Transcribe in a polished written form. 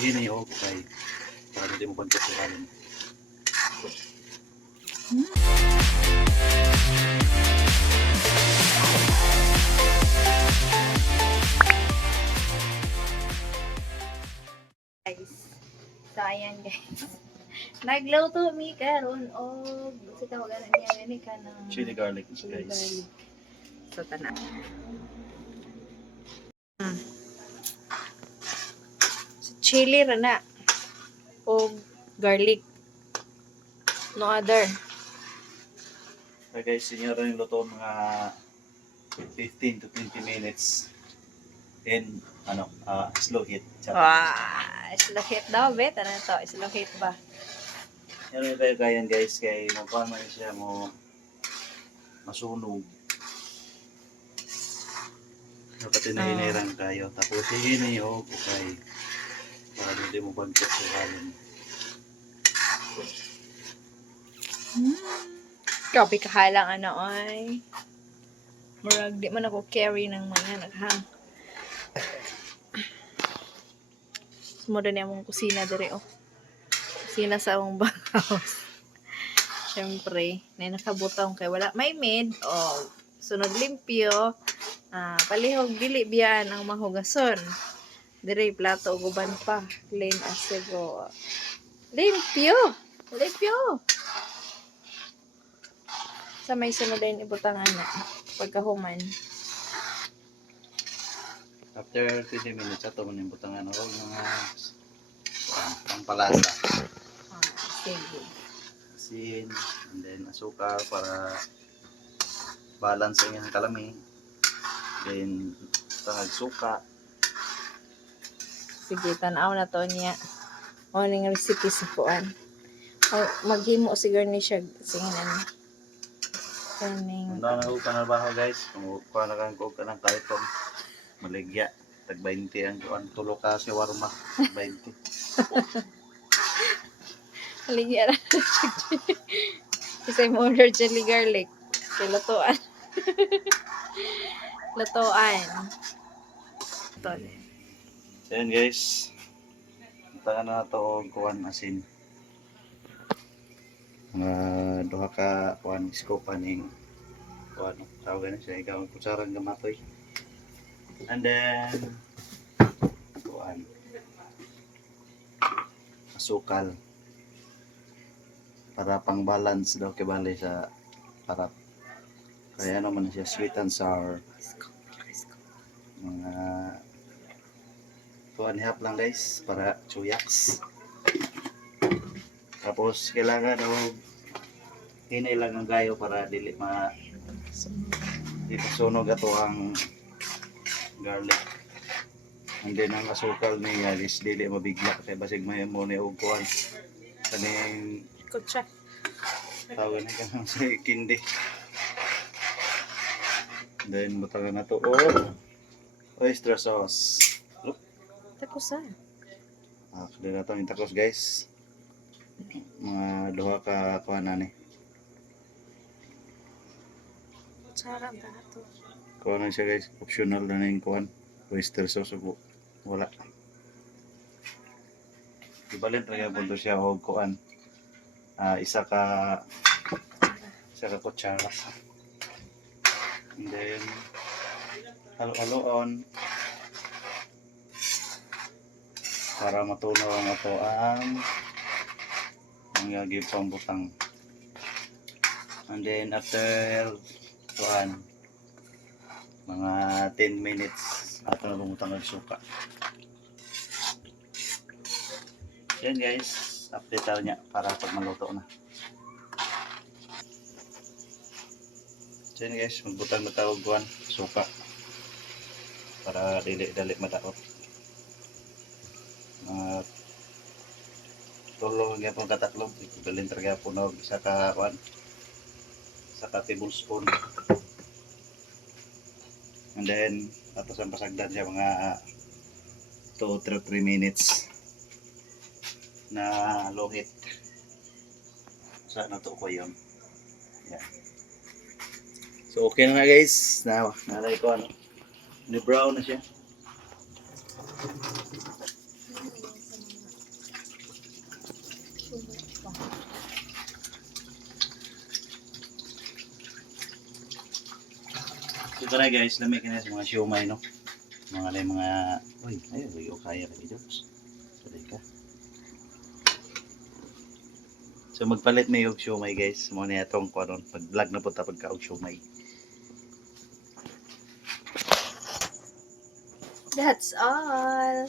Hindi na yung okay. Para hindi mo pagkatukalan. Guys. So, ayan guys. Nagluto mi karon og sa tawagan niya gani ka ng Chili garlic, chili guys. garlic. So, tana. So, chili ra na. Og garlic. No other. Okay guys, inyo rin yung luto mga 15 to 20 minutes. In slow heat. Wow! Slow heat daw, bet. Ano to? Slow heat ba? Yan yung kayo kayan guys, kay magpama siya mo masunog. Dapat inahinirang kayo. Tapos hihinin nyo, okay. Para hindi mo pagkatukalan. Grabe kahalang ano ay. Murag di man ako carry ng mga naghang. Sumunod na yung kusina dire oh. Kusina sa among house. Siyempre, na nakabutang kay wala may maid o sunod limpyo. Palihog dili biyan ang mahugason. Dire plato ug uban pa. Clean as go. Limpyo. Limpyo. Sa may sunod din ibutangan na pagkahuman. After 20 minutes, ito mo yung butangan ako mga pangpalasa. Sige. Asin, and then asukal para balance ang iyang kalami. Then, tangag suka. Sige, tanaw na to niya. O, ning recipe sa kuan. Maghimo siguro ni siya. Sige na. Kung na naguganabaho guys, kung kuha na kang kuha ng kariton, maligya. Tag 20 ang kuhan. Tulo ka si warma. 20. Haligya na. Kasi mo order chili garlic. Kay lutuan. Lutuan. Ito. So yun guys. Punta na ito o kuhan asin. Duha ka kuhan iskopa ning kuhan. Tawag na siya. Ikaw ang kutsarang gamatoy. And then kuhan. Asukal. Para pang balance daw kibali sa harap. Kaya naman siya sweet and sour. Mga kuhan hap lang guys para chuyaks. Tapos kailangan daw hinay lang ang gayo para dili masunog ato ang garlic. And then ang asukal niya is dili mabigla kay basig may mo ni og kuhan. Kaning Kutsa. tawag na kanang sa kindi. Then butangan na to oyster sauce. Tapos ah. Kaya na ito yung tacos guys. Mga duha ka kuha na ni. Sarap na ito. Kuha na siya guys. Optional na yung kuha. Oyster sauce po. Wala. Ibalin talaga po siya o kuha. Isa ka kutsara. And then halo-haloon para matunaw ang ito ang gagawin pang butang. And then after kuhan mga 10 minutes ato na bumutang ng suka. Yan guys, update tayo niya para pag maluto na. So yan guys, magbutang na tawag kuhan suka para dili mataot. Tulong nga pong kataklog, ibalin talaga po na isa ka tablespoon. And then, tapos ang pasagdan siya mga 2-3 minutes na low heat. Saan na to ko yun. Yan. So okay na guys, nalay ko ni brown na siya. So tara guys, lamig na sa mga siomay no. Mga uy, ayun, uy, kaya lagi Jobs. Sorry ka. So magpalit may og siomay guys. Mo ni atong kuan pag-vlog na punta pagka og siomay. That's all.